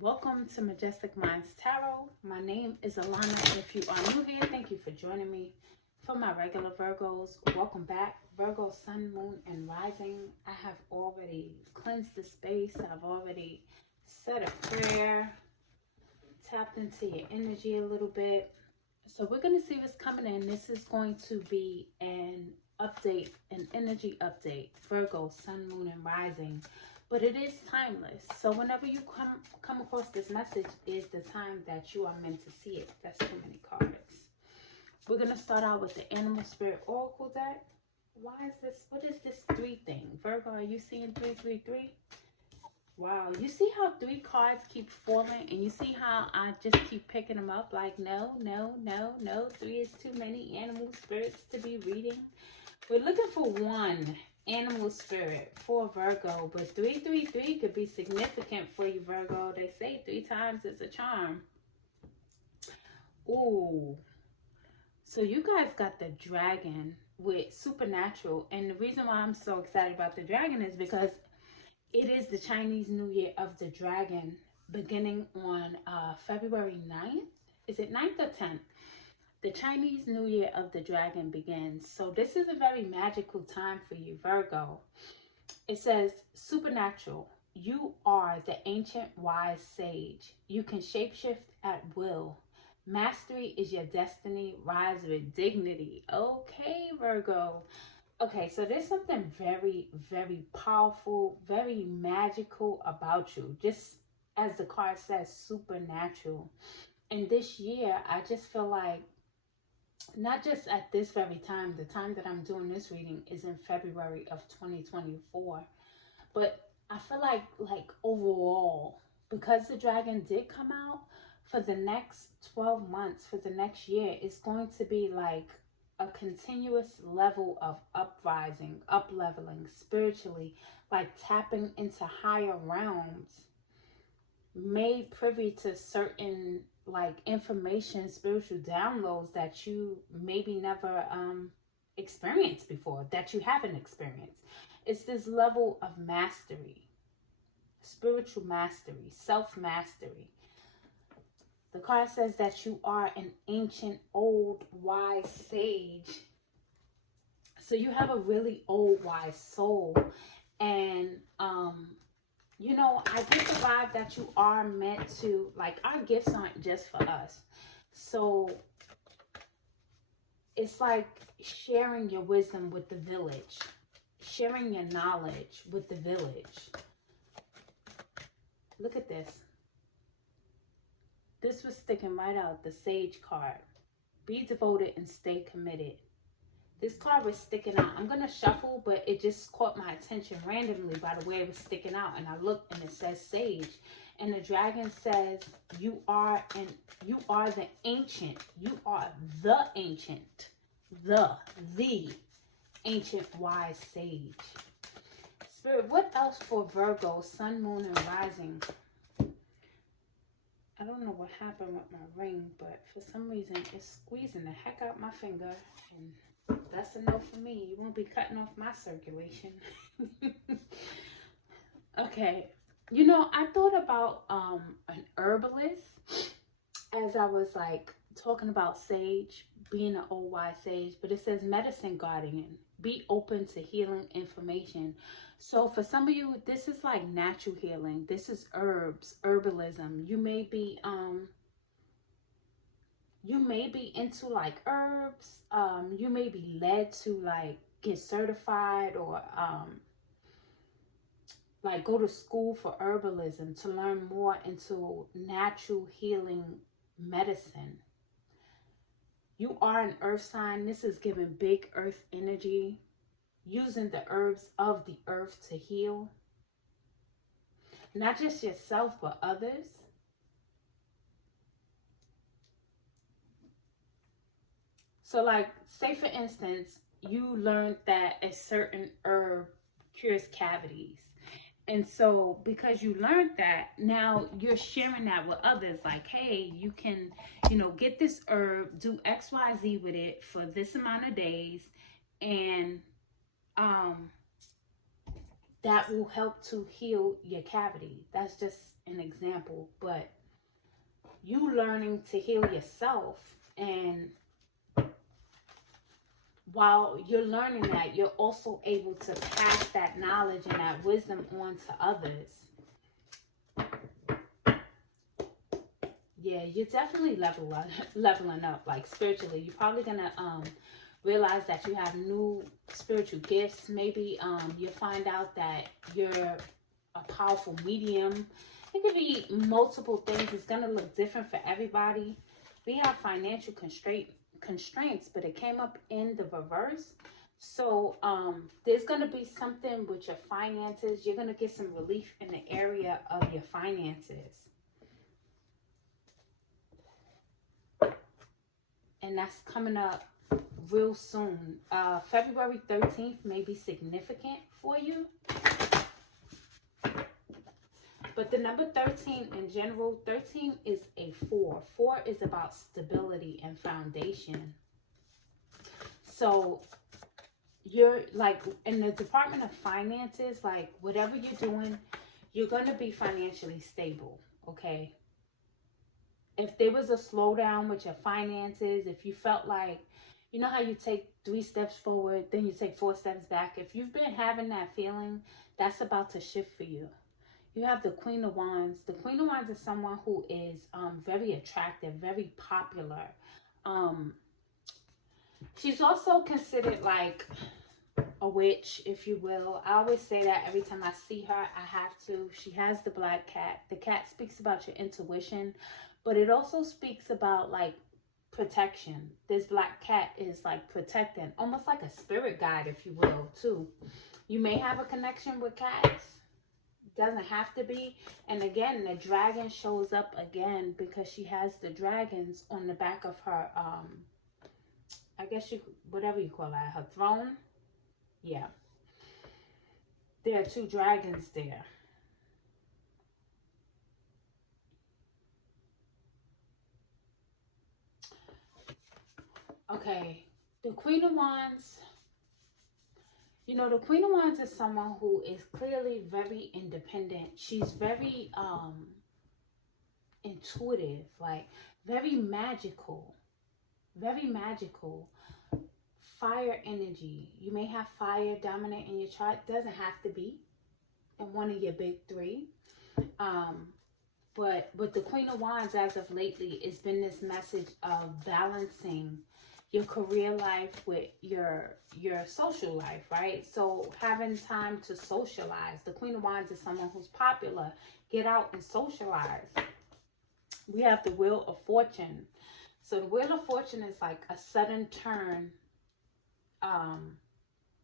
Welcome to Majestic Minds Tarot. My name is Alana. If you are new here, thank you for joining me. For my regular Virgos, welcome back. Virgo, Sun, Moon, and Rising. I have already cleansed the space. I've already said a prayer, tapped into your energy a little bit. So we're going to see what's coming in. This is going to be an update, an energy update. Virgo, Sun, Moon, and Rising. But it is timeless. So whenever you come across this message is the time that you are meant to see it. That's too many cards. We're going to start out with the Animal Spirit Oracle deck. Why is this? What is this 3 thing? Virgo, are you seeing 333? Wow. You see how 3 cards keep falling? And you see how I just keep picking them up? Like, no, no, no, no. 3 is too many animal spirits to be reading. We're looking for 1 animal spirit for Virgo, but 333 could be significant for you, Virgo. They say 3 times is a charm. Ooh, so you guys got the dragon with supernatural, and the reason why I'm so excited about the dragon is because it is the Chinese New Year of the dragon, beginning on February 9th. Is it 9th or 10th? The Chinese New Year of the Dragon begins. So this is a very magical time for you, Virgo. It says, supernatural. You are the ancient wise sage. You can shapeshift at will. Mastery is your destiny. Rise with dignity. Okay, Virgo. Okay, so there's something very, very powerful, very magical about you. Just as the card says, supernatural. And this year, I just feel like, not just at this very time, the time that I'm doing this reading is in February of 2024, but I feel like overall, because the dragon did come out, for the next 12 months, for the next year, it's going to be like a continuous level of uprising, up leveling spiritually, like tapping into higher realms, made privy to certain like information, spiritual downloads that you maybe never experienced before, that you haven't experienced. It's this level of mastery, spiritual mastery, self-mastery. The card says that you are an ancient, old, wise sage. So you have a really old, wise soul. And you know, I get the vibe that you are meant to, like, our gifts aren't just for us. So it's like sharing your wisdom with the village, sharing your knowledge with the village. Look at this. This was sticking right out, the Sage card. Be devoted and stay committed. This card was sticking out. I'm going to shuffle, but it just caught my attention randomly by the way it was sticking out. And I looked and it says sage. And the dragon says, you are the ancient. You are the ancient. The ancient wise sage. Spirit, what else for Virgo, Sun, Moon, and Rising? I don't know what happened with my ring, but for some reason it's squeezing the heck out my finger, and that's a no for me. You won't be cutting off my circulation. Okay. You know, I thought about an herbalist as I was like talking about sage, being an old wise sage, but it says medicine guardian. Be open to healing information. So for some of you, this is like natural healing. This is herbs, herbalism. You may be into like herbs. You may be led to like get certified or like go to school for herbalism to learn more into natural healing medicine. You are an earth sign. This is giving big earth energy, using the herbs of the earth to heal. Not just yourself, but others. So like, say for instance, you learned that a certain herb cures cavities. And so because you learned that, now you're sharing that with others. Like, hey, you can, you know, get this herb, do XYZ with it for this amount of days. And that will help to heal your cavity. That's just an example. But you learning to heal yourself, and while you're learning that, you're also able to pass that knowledge and that wisdom on to others. Yeah, you're definitely leveling up, like spiritually. You're probably gonna realize that you have new spiritual gifts. Maybe you'll find out that you're a powerful medium. It could be multiple things. It's gonna look different for everybody. We have financial constraints, but it came up in the reverse. So there's gonna be something with your finances. You're gonna get some relief in the area of your finances. And that's coming up real soon. February 13th may be significant for you. But the number 13 in general, 13 is a 4. 4 is about stability and foundation. So you're like in the Department of Finances, like whatever you're doing, you're going to be financially stable, okay? If there was a slowdown with your finances, if you felt like, you know how you take 3 steps forward, then you take 4 steps back. If you've been having that feeling, that's about to shift for you. You have the Queen of Wands. The Queen of Wands is someone who is very attractive, very popular. She's also considered like a witch, if you will. I always say that every time I see her, I have to. She has the black cat. The cat speaks about your intuition, but it also speaks about like protection. This black cat is like protecting, almost like a spirit guide, if you will, too. You may have a connection with cats. Doesn't have to be. And again, the dragon shows up again because she has the dragons on the back of her, I guess you, whatever you call that, her throne. Yeah. There are 2 dragons there. Okay, the Queen of Wands. You know, the Queen of Wands is someone who is clearly very independent. She's very intuitive, like very magical. Very magical. Fire energy. You may have fire dominant in your chart. Doesn't have to be in one of your big 3. But with the Queen of Wands, as of lately, it's been this message of balancing your career life with your social life, right? So having time to socialize. The Queen of Wands is someone who's popular. Get out and socialize. We have the Wheel of Fortune. So the Wheel of Fortune is like a sudden turn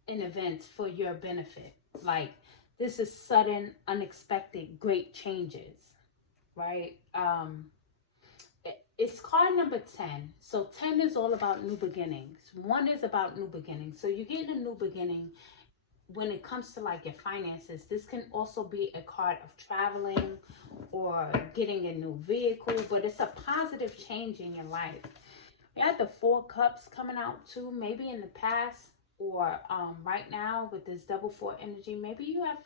in events for your benefit. Like this is sudden, unexpected, great changes, right? It's card number 10. So 10 is all about new beginnings. 1 is about new beginnings. So you're getting a new beginning when it comes to like your finances. This can also be a card of traveling or getting a new vehicle, but it's a positive change in your life. You have the 4 cups coming out too. Maybe in the past or right now with this double 4 energy, maybe you have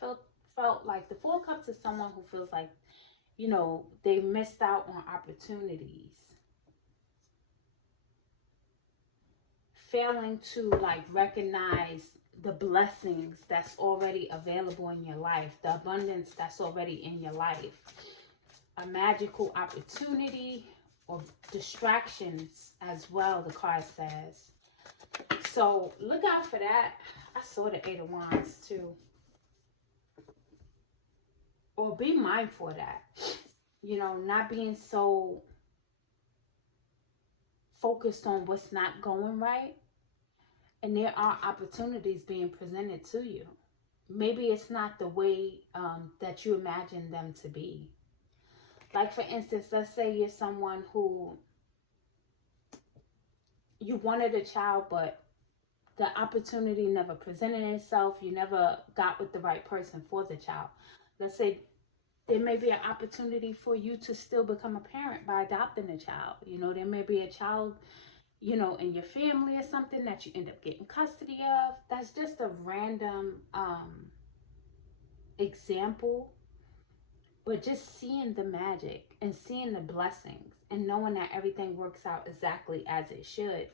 felt like the 4 cups is someone who feels like, you know, they missed out on opportunities. Failing to like recognize the blessings that's already available in your life, the abundance that's already in your life. A magical opportunity or distractions as well, the card says. So look out for that. I saw the 8 of Wands too. Or be mindful of that. You know, not being so focused on what's not going right. And there are opportunities being presented to you. Maybe it's not the way that you imagine them to be. Like for instance, let's say you're someone who you wanted a child, but the opportunity never presented itself. You never got with the right person for the child. Let's say there may be an opportunity for you to still become a parent by adopting a child. You know, there may be a child, you know, in your family or something that you end up getting custody of. That's just a random example, but just seeing the magic and seeing the blessings and knowing that everything works out exactly as it should.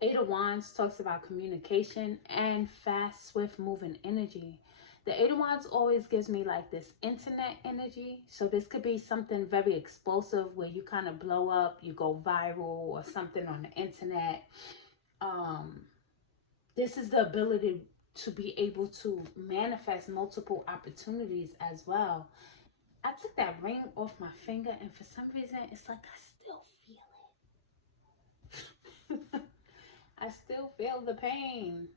Eight of Wands talks about communication and fast, swift moving energy. The Eight of Wands always gives me like this internet energy. So this could be something very explosive where you kind of blow up, you go viral or something on the internet. This is the ability to be able to manifest multiple opportunities as well. I took that ring off my finger and for some reason it's like I still feel it. I still feel the pain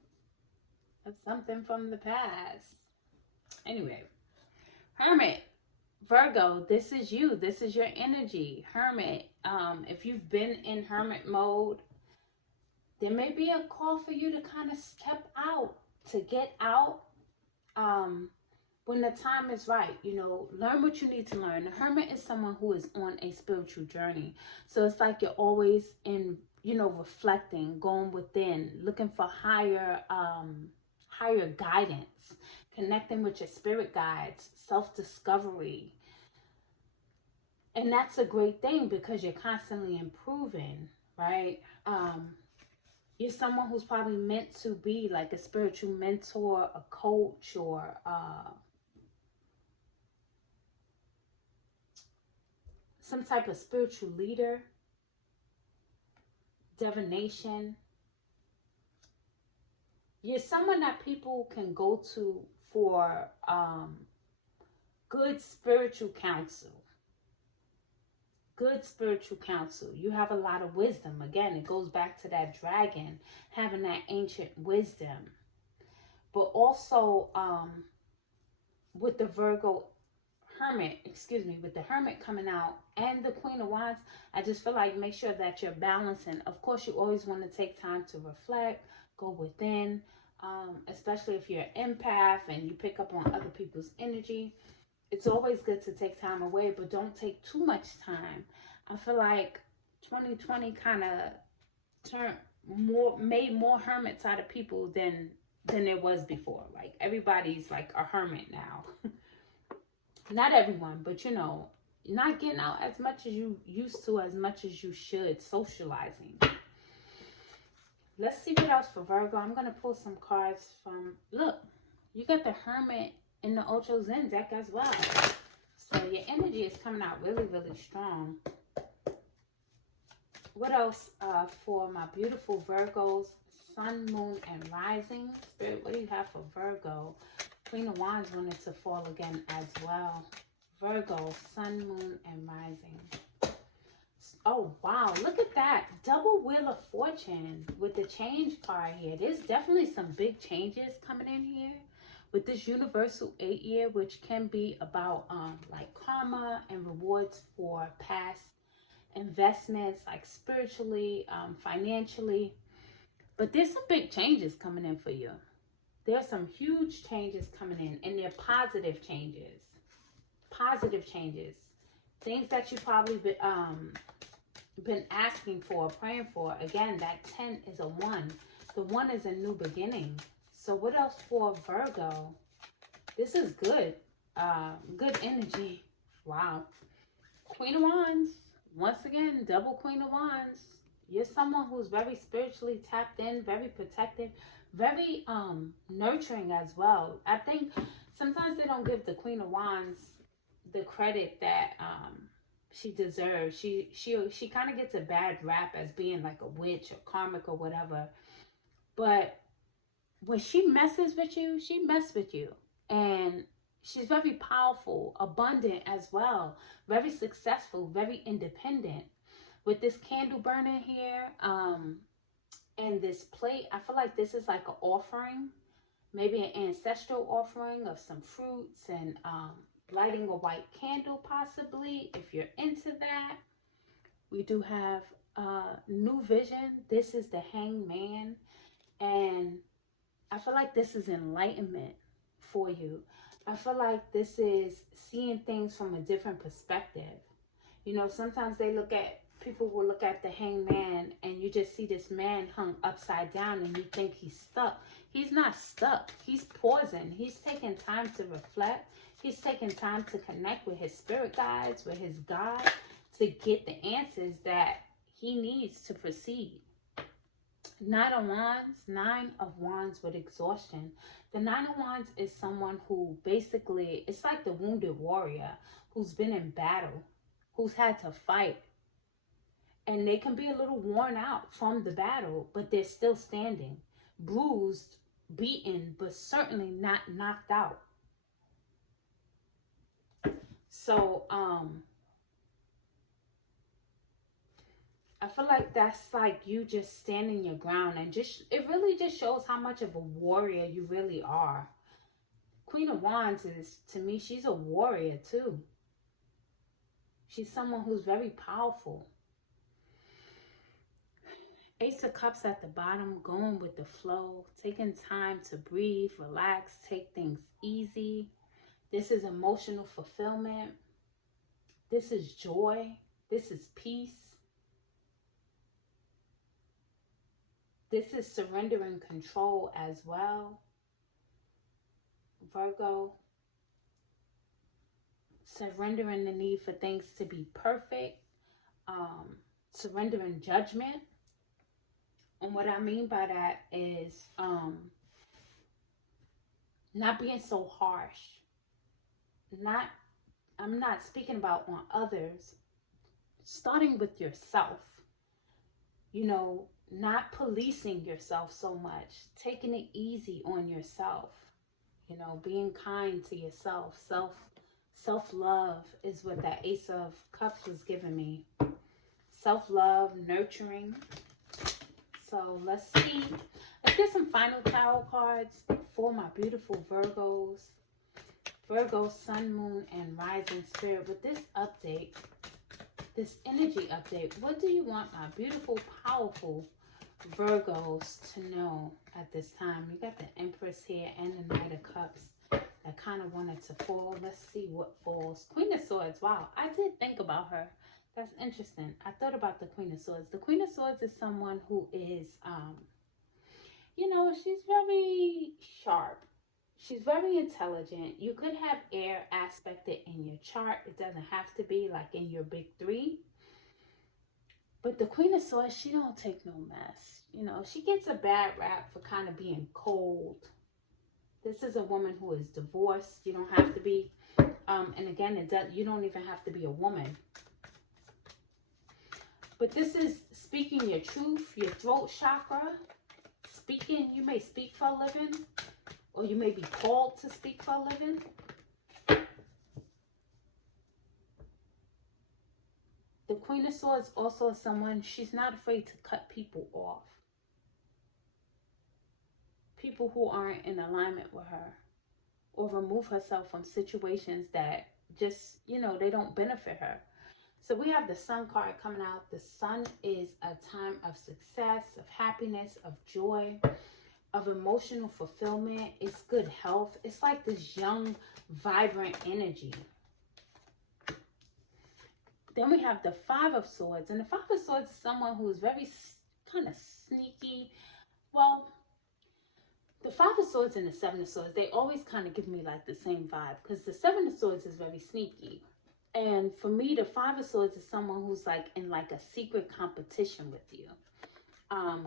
of something from the past. Anyway, Hermit, Virgo, this is you. This is your energy. Hermit, if you've been in hermit mode, there may be a call for you to kind of step out, to get out when the time is right. You know, learn what you need to learn. The hermit is someone who is on a spiritual journey. So it's like you're always in, you know, reflecting, going within, looking for higher guidance, connecting with your spirit guides, self-discovery. And that's a great thing because you're constantly improving, right? You're someone who's probably meant to be like a spiritual mentor, a coach, or some type of spiritual leader. Divination. You're someone that people can go to for good spiritual counsel. Good spiritual counsel. You have a lot of wisdom. Again, it goes back to that dragon, having that ancient wisdom. But also with the Virgo Hermit, with the Hermit coming out and the Queen of Wands, I just feel like make sure that you're balancing. Of course, you always want to take time to reflect, go within, especially if you're an empath and you pick up on other people's energy. It's always good to take time away, but don't take too much time. I feel like 2020 kind of made more hermits out of people than there was before. Like everybody's like a hermit now. Not everyone, but you know, not getting out as much as you used to, as much as you should, socializing. Let's see what else for Virgo. I'm going to pull some cards from, look, you got the Hermit in the Ocho Zen deck as well. So your energy is coming out really, really strong. What else for my beautiful Virgos? Sun, Moon, and Rising. Spirit, what do you have for Virgo? Queen of Wands wanted to fall again as well. Virgo, Sun, Moon, and Rising. Oh, wow. Look at that. Double Wheel of Fortune with the change card here. There's definitely some big changes coming in here with this universal 8-year, which can be about like karma and rewards for past investments, like spiritually, financially. But there's some big changes coming in for you. There's some huge changes coming in, and they're positive changes. Positive changes. Things that you probably been asking for, praying for. Again, that 10 is a 1. The 1 is a new beginning. So what else for Virgo? This is good. Good energy. Wow. Queen of Wands. Once again, double Queen of Wands. You're someone who's very spiritually tapped in, very protective, very nurturing as well. I think sometimes they don't give the Queen of Wands the credit that she deserves. She kind of gets a bad rap as being like a witch or karmic or whatever. But when she messes with you, she messes with you. And she's very powerful, abundant as well, very successful, very independent. With this candle burning here, and this plate, I feel like this is like an offering, maybe an ancestral offering of some fruits and lighting a white candle possibly, if you're into that. We do have New Vision. This is the Hangman, and I feel like this is enlightenment for you. I feel like this is seeing things from a different perspective. You know, sometimes they look at people will look at the hangman and you just see this man hung upside down and you think he's stuck. He's not stuck. He's pausing. He's taking time to reflect. He's taking time to connect with his spirit guides, with his God, to get the answers that he needs to proceed. Nine of Wands with exhaustion. The Nine of Wands is someone who basically, it's like the wounded warrior who's been in battle, who's had to fight. And they can be a little worn out from the battle, but they're still standing. Bruised, beaten, but certainly not knocked out. So, I feel like that's like you just standing your ground, and just it really just shows how much of a warrior you really are. Queen of Wands is, to me, she's a warrior too. She's someone who's very powerful. Ace of Cups at the bottom, going with the flow, taking time to breathe, relax, take things easy. This is emotional fulfillment. This is joy. This is peace. This is surrendering control as well. Virgo, surrendering the need for things to be perfect. Surrendering judgment. And what I mean by that is not being so harsh. I'm not speaking about on others. Starting with yourself. You know, not policing yourself so much. Taking it easy on yourself. You know, being kind to yourself. Self-love is what that Ace of Cups was giving me. Self-love, nurturing. So let's see. Let's get some final tarot cards for my beautiful Virgos. Virgo, Sun, Moon, and Rising Spirit. With this update, this energy update, what do you want my beautiful, powerful Virgos to know at this time? You got the Empress here and the Knight of Cups that kind of wanted to fall. Let's see what falls. Queen of Swords. Wow, I did think about her. That's interesting. I thought about the Queen of Swords. The Queen of Swords is someone who is, you know, she's very sharp. She's very intelligent. You could have air aspected in your chart. It doesn't have to be like in your big three. But the Queen of Swords, she don't take no mess. You know, she gets a bad rap for kind of being cold. This is a woman who is divorced. You don't have to be, and again, you don't even have to be a woman. But this is speaking your truth, your throat chakra. Speaking, you may speak for a living, or you may be called to speak for a living. The Queen of Swords also is someone, she's not afraid to cut people off. People who aren't in alignment with her. Or remove herself from situations that just, you know, they don't benefit her. So we have the Sun card coming out. The Sun is a time of success, of happiness, of joy, of emotional fulfillment. It's good health. It's like this young, vibrant energy. Then we have the Five of Swords. And the Five of Swords is someone who is very kind of sneaky. Well, the Five of Swords and the Seven of Swords, they always kind of give me like the same vibe. Because the Seven of Swords is very sneaky. And for me, the Five of Swords is someone who's like in like a secret competition with you.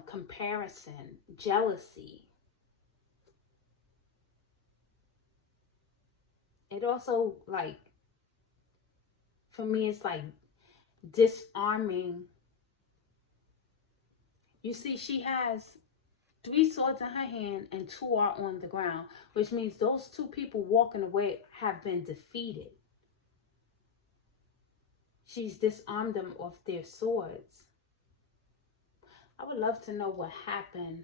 Comparison, jealousy. It also like, for me, it's like disarming. You see, she has 3 swords in her hand and 2 are on the ground, which means those 2 people walking away have been defeated. She's disarmed them of their swords. I would love to know what happened.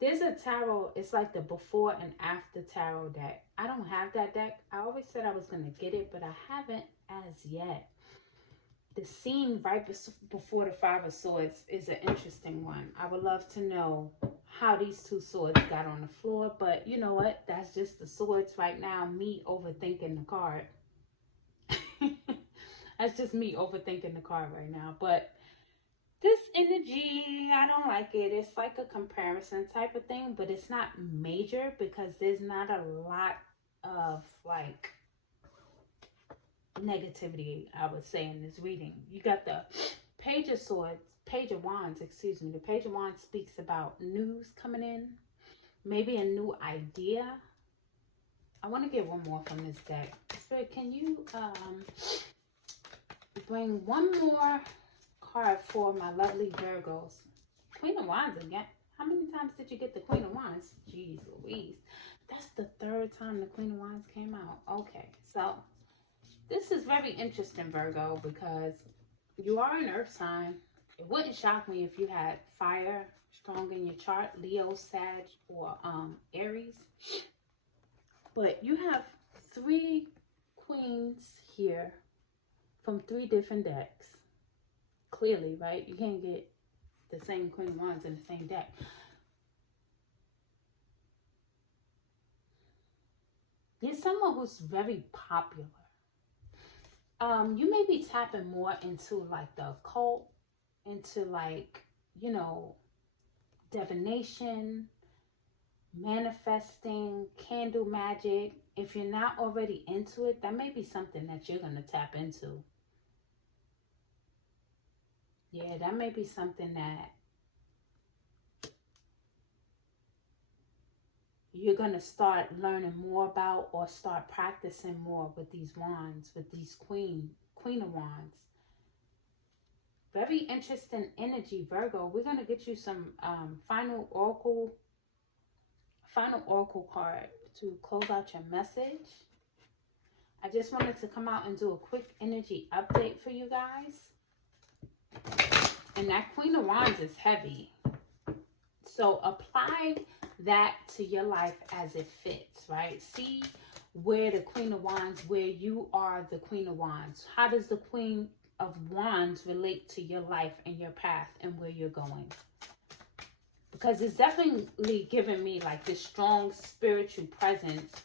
There's a tarot, it's like the before and after tarot deck. I don't have that deck. I always said I was going to get it, but I haven't as yet. The scene right before the Five of Swords is an interesting one. I would love to know how these 2 swords got on the floor, but you know what? That's just the swords right now, me overthinking the card. That's just me overthinking the card right now. But this energy, I don't like it. It's like a comparison type of thing, but it's not major because there's not a lot of like negativity, I would say, in this reading. You got the Page of Swords, Page of Wands, excuse me. The Page of Wands speaks about news coming in, maybe a new idea. I want to get one more from this deck. Spirit, can you bring one more card for my lovely Virgos? Queen of Wands again. How many times did you get the Queen of Wands? Jeez Louise. That's the third time the Queen of Wands came out. Okay, so this is very interesting, Virgo, because you are an earth sign. It wouldn't shock me if you had fire strong in your chart, Leo, Sag, or Aries. But you have 3 queens here from 3 different decks. Clearly, right? You can't get the same Queen of Wands in the same deck. You're someone who's very popular. You may be tapping more into like the occult, into like, you know, divination, manifesting, candle magic. If you're not already into it, that may be something that you're going to tap into. Yeah, that may be something that you're going to start learning more about or start practicing more with these wands, with these Queen of Wands. Very interesting energy, Virgo. We're going to get you some final oracle card to close out your message. I just wanted to come out and do a quick energy update for you guys. And that Queen of Wands is heavy. So apply that to your life as it fits, right? See where the Queen of Wands, where you are the Queen of Wands. How does the Queen of Wands relate to your life and your path and where you're going? Because it's definitely giving me like this strong spiritual presence.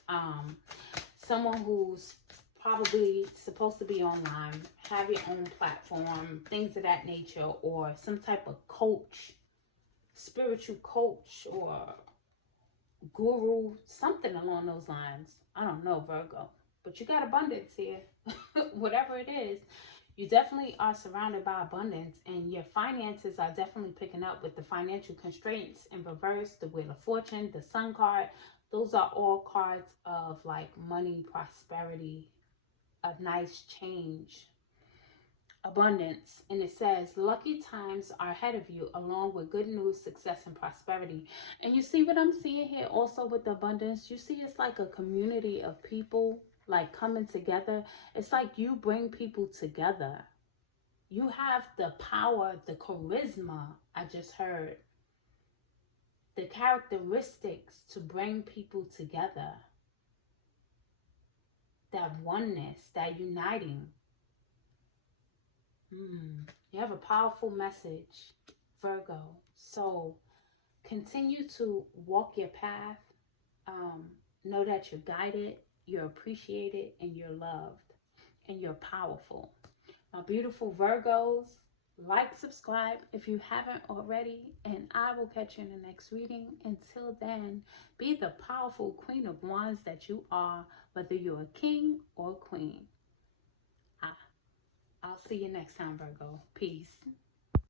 Someone who's probably supposed to be online, have your own platform, things of that nature, or some type of coach, spiritual coach or guru, something along those lines. I don't know, Virgo, but you got abundance here. Whatever it is, you definitely are surrounded by abundance, and your finances are definitely picking up with the financial constraints in reverse, the Wheel of Fortune, the Sun card. Those are all cards of like money, prosperity, a nice change, abundance. And it says lucky times are ahead of you, along with good news, success, and prosperity. And you see what I'm seeing here also with the abundance? You see it's like a community of people like coming together. It's like you bring people together. You have the power, the charisma, I just heard, the characteristics to bring people together. That oneness, that uniting. You have a powerful message, Virgo. So continue to walk your path. Know that you're guided, you're appreciated, and you're loved, and you're powerful. My beautiful Virgos, like, subscribe if you haven't already, and I will catch you in the next reading. Until then, be the powerful Queen of Wands that you are, whether you're a king or queen. I'll see you next time, Virgo. Peace.